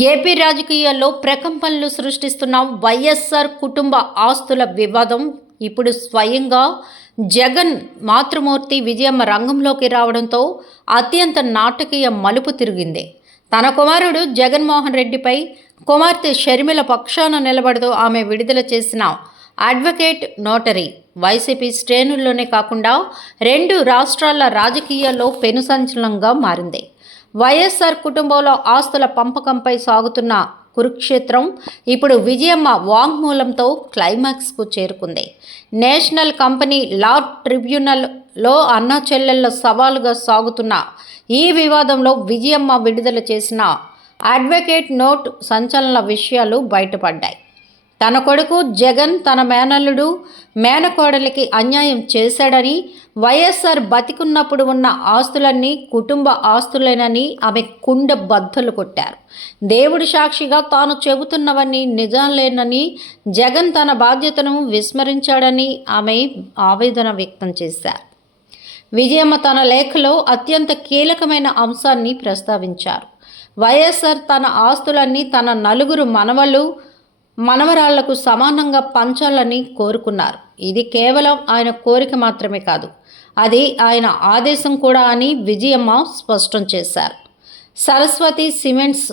AP రాజకీయాల్లో ప్రకంపనలు సృష్టిస్తున్న వైఎస్ఆర్ కుటుంబ ఆస్తుల వివాదం ఇప్పుడు స్వయంగా జగన్ మాతృమూర్తి విజయమ్మ రంగంలోకి రావడంతో అత్యంత నాటకీయ మలుపు తిరిగింది. తన కుమారుడు జగన్మోహన్ రెడ్డిపై కుమార్తె షర్మిల పక్షాన నిలబడుతూ ఆమె విడుదల చేసిన అడ్వకేట్ నోటరీ వైసీపీ శ్రేణుల్లోనే కాకుండా రెండు రాష్ట్రాల రాజకీయాల్లో పెను సంచలనంగా మారింది. వైఎస్ఆర్ కుటుంబంలో ఆస్తుల పంపకంపై సాగుతున్న కురుక్షేత్రం ఇప్పుడు విజయమ్మ వాంగ్మూలంతో క్లైమాక్స్కు చేరుకుంది. నేషనల్ కంపెనీ లా ట్రిబ్యునల్లో అన్నా చెల్లెళ్ల సవాలుగా సాగుతున్న ఈ వివాదంలో విజయమ్మ విడుదల చేసిన అడ్వకేట్ నోట్ సంచలన విషయాలు బయటపడ్డాయి. తన కొడుకు జగన్ తన మేనల్లుడు మేనకోడలికి అన్యాయం చేశాడని, వైఎస్ఆర్ బతికున్నప్పుడు ఉన్న ఆస్తులన్నీ కుటుంబ ఆస్తులేనని ఆమె కుండ బద్దలు కొట్టారు. దేవుడి సాక్షిగా తాను చెబుతున్నవన్నీ నిజాలేనని, జగన్ తన బాధ్యతను విస్మరించాడని ఆమె ఆవేదన వ్యక్తం చేశారు. విజయమ్మ తన లేఖలో అత్యంత కీలకమైన అంశాన్ని ప్రస్తావించారు. వైఎస్ఆర్ తన ఆస్తులన్నీ తన నలుగురు మనవరాళ్లకు సమానంగా పంచాలని కోరుకున్నారు. ఇది కేవలం ఆయన కోరిక మాత్రమే కాదు, అది ఆయన ఆదేశం కూడా అని విజయమ్మ స్పష్టం చేశారు. సరస్వతి సిమెంట్స్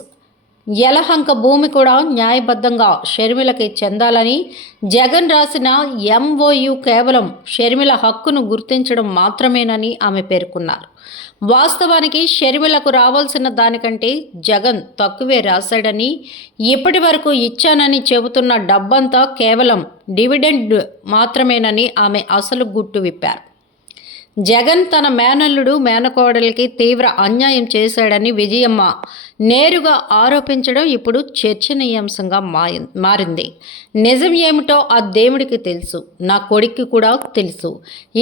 యలహంక భూమి కూడా న్యాయబద్ధంగా షర్మిలకి చెందాలని, జగన్ రాసిన ఎంఓయు కేవలం షర్మిల హక్కును గుర్తించడం మాత్రమేనని ఆమె పేర్కొన్నారు. వాస్తవానికి షర్మిలకు రావాల్సిన దానికంటే జగన్ తక్కువే రాశాడని, ఇప్పటి వరకు ఇచ్చానని చెబుతున్న డబ్బంతా కేవలం డివిడెండ్ మాత్రమేనని ఆమె అసలు గుట్టు విప్పారు. జగన్ తన మేనల్లుడు మేనకోడలికి తీవ్ర అన్యాయం చేశాడని విజయమ్మ నేరుగా ఆరోపించడం ఇప్పుడు చర్చనీయాంశంగా మారింది. నిజం ఏమిటో ఆ దేవుడికి తెలుసు, నా కొడుక్కి కూడా తెలుసు.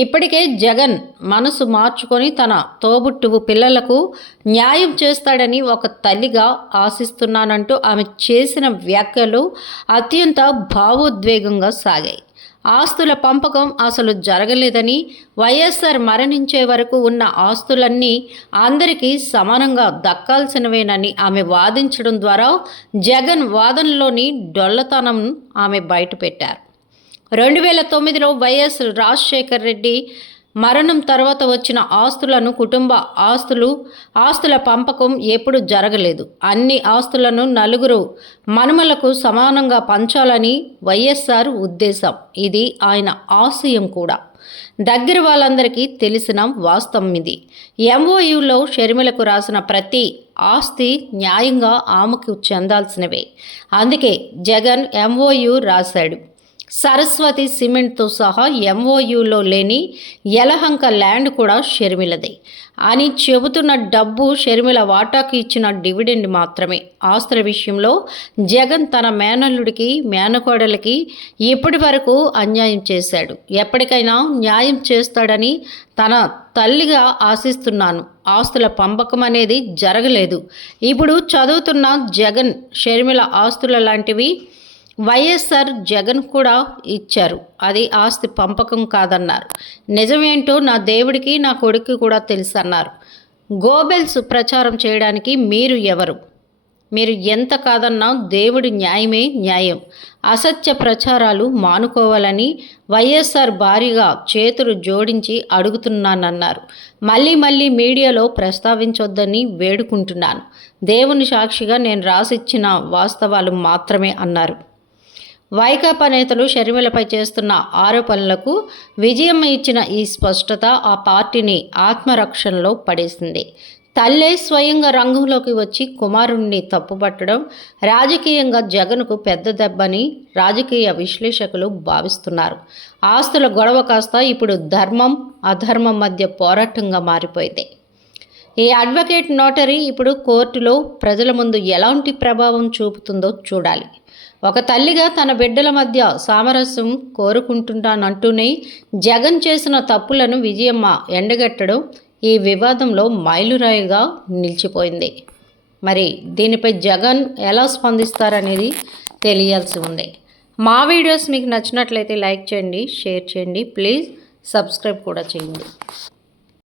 ఇప్పటికే జగన్ మనసు మార్చుకొని తన తోబుట్టువు పిల్లలకు న్యాయం చేస్తాడని ఒక తల్లిగా ఆశిస్తున్నానంటూ ఆమె చేసిన వ్యాఖ్యలు అత్యంత భావోద్వేగంగా సాగాయి. ఆస్తుల పంపకం అసలు జరగలేదని, వైఎస్ఆర్ మరణించే వరకు ఉన్న ఆస్తులన్నీ అందరికీ సమానంగా దక్కాల్సినవేనని ఆమె వాదించడం ద్వారా జగన్ వాదనలోని డొల్లతనం ఆమె బయటపెట్టారు. 2009లో వైఎస్ రాజశేఖర్ రెడ్డి మరణం తర్వాత వచ్చిన ఆస్తులను కుటుంబ ఆస్తుల పంపకం ఎప్పుడు జరగలేదు. అన్ని ఆస్తులను నలుగురు మనుమలకు సమానంగా పంచాలని వైఎస్ఆర్ ఉద్దేశం. ఇది ఆయన ఆశయం కూడా. దగ్గర వాళ్ళందరికీ తెలిసిన వాస్తవం ఇది. ఎంఓయూలో షర్మిలకు రాసిన ప్రతి ఆస్తి న్యాయంగా ఆమెకు చెందాల్సినవే. అందుకే జగన్ ఎంఓయూ రాశాడు. సరస్వతి సిమెంట్తో సహా ఎంఓయూలో లేని యలహంక ల్యాండ్ కూడా షర్మిలదే అని చెబుతున్న డబ్బు షర్మిల వాటాకు ఇచ్చిన డివిడెండ్ మాత్రమే. ఆస్తుల విషయంలో జగన్ తన మేనల్లుడికి మేనకోడలికి ఇప్పటి వరకు అన్యాయం చేశాడు. ఎప్పటికైనా న్యాయం చేస్తాడని తన తల్లిగా ఆశిస్తున్నాను. ఆస్తుల పంపకం అనేది జరగలేదు. ఇప్పుడు చదువుతున్న జగన్ షర్మిల ఆస్తుల లాంటివి వైఎస్ఆర్ జగన్ కూడా ఇచ్చారు. అది ఆస్తి పంపకం కాదన్నారు. నిజమేంటో నా దేవుడికి నా కొడుకు కూడా తెలుసు అన్నారు. గోబెల్స్ ప్రచారం చేయడానికి మీరు ఎవరు? మీరు ఎంత కాదన్నా దేవుడి న్యాయమే న్యాయం. అసత్య ప్రచారాలు మానుకోవాలని వైఎస్ఆర్ భారీగా చేతులు జోడించి అడుగుతున్నానన్నారు. మళ్ళీ మీడియాలో ప్రస్తావించొద్దని వేడుకుంటున్నాను. దేవుని సాక్షిగా నేను రాసిచ్చిన వాస్తవాలు మాత్రమే అన్నారు. వైకాపా నేతలు షర్మిలపై చేస్తున్న ఆరోపణలకు విజయమ్మ ఇచ్చిన ఈ స్పష్టత ఆ పార్టీని ఆత్మరక్షణలో పడేసింది. తల్లే స్వయంగా రంగంలోకి వచ్చి కుమారుణ్ణి తప్పుపట్టడం రాజకీయంగా జగన్కు పెద్ద దెబ్బని రాజకీయ విశ్లేషకులు భావిస్తున్నారు. ఆస్తుల గొడవ కాస్త ఇప్పుడు ధర్మం అధర్మం మధ్య పోరాటంగా మారిపోయింది. ఈ అడ్వకేట్ నోటరీ ఇప్పుడు కోర్టులో ప్రజల ముందు ఎలాంటి ప్రభావం చూపుతుందో చూడాలి. ఒక తల్లిగా తన బిడ్డల మధ్య సామరస్యం కోరుకుంటున్నానంటూనే జగన్ చేసిన తప్పులను విజయమ్మ ఎండగట్టడం ఈ వివాదంలో మైలురాయిగా నిలిచిపోయింది. మరి దీనిపై జగన్ ఎలా స్పందిస్తారనేది తెలియాల్సి ఉంది. మా వీడియోస్ మీకు నచ్చినట్లయితే లైక్ చేయండి, షేర్ చేయండి, ప్లీజ్ సబ్స్క్రైబ్ కూడా చేయండి.